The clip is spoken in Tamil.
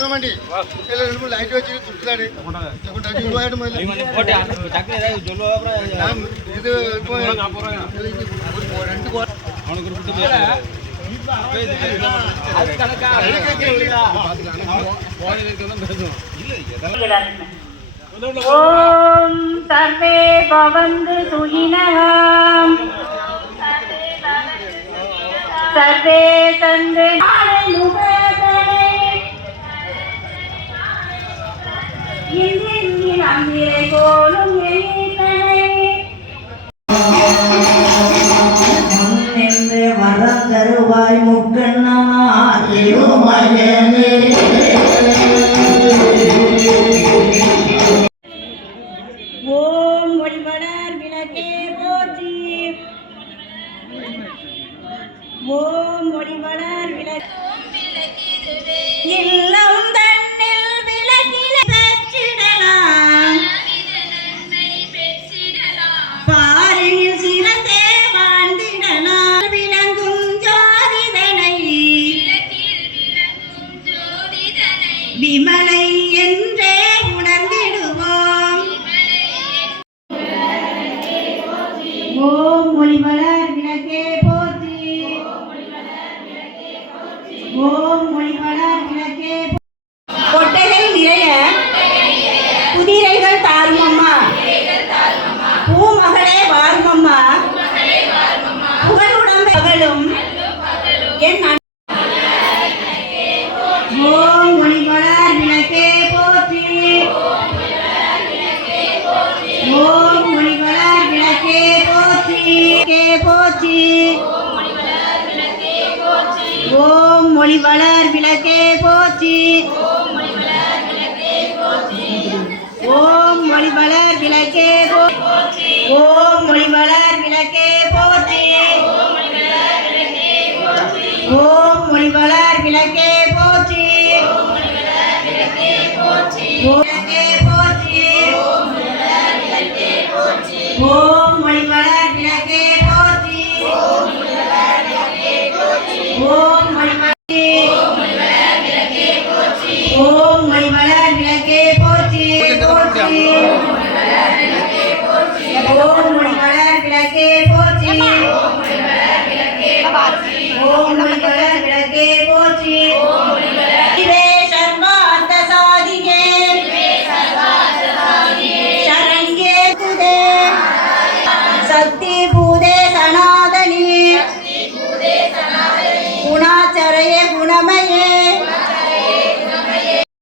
కారణమండి ఇలా రెండు మూడు లైట్ వచ్చి చుట్టుతాడు లేకుంటే అటు ఇటు పోయాడు మళ్ళీ. நான் இது இப்போ இது ரெண்டு கோ- ஓம் சர்வே பவந்து சுயினகம் சர்வே சந்து எய்தனை முன்னின்று வரம் தருவாய் முக்கண்ணமார் இருமகனே ஓம் ஒளிவளர் விளக்கே. போற்றி ஓம் ஒளிவளர் விளக்கு விமலை என்றே உணர்ந்திடுவோம். ஓம் மொழிவளர் விளக்கே போற்றி. ஓம் மொழிவளர் விளக்கே கொட்டைகள் நிறைய குதிரைகள் தாருமம்மா பூமகளே வாருமம்மா புகழுடன் பகலும் என் போச்சு. ஓம் மொழி வளர் விளக்கே போச்சு. ஓம் மொழி வளர் விளக்கே ஓம் மொழி வளர் விளக்கே போச்சு. ஓம் மொழி வளர் விளக்கே போச்சு. விளக்கே போச்சு. ஓம் ஓம் மணிமலர் விளக்கே போற்றி. ஓம் மணிமலர் விளக்கே போற்றி. ஓம் மணிமலர்